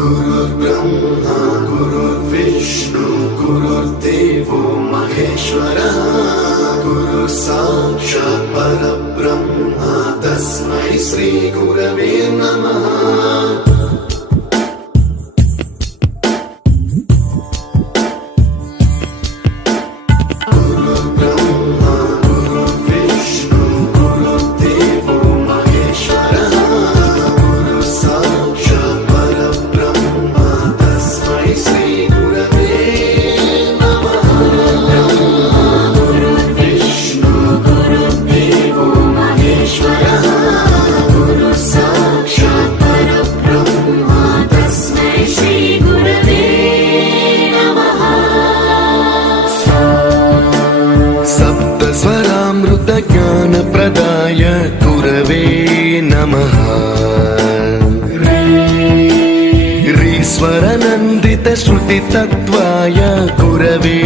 गुरुर्ब्रह्मा गुरुर्विष्णु गुरुर्देवो महेश्वरः गुरु साक्षात् परब्रह्मा तस्मै श्री गुरवे नमः। ज्ञानप्रदाय गुरवे नमः। रीश्वरनन्दित श्रुतितत्त्वाय गुरवे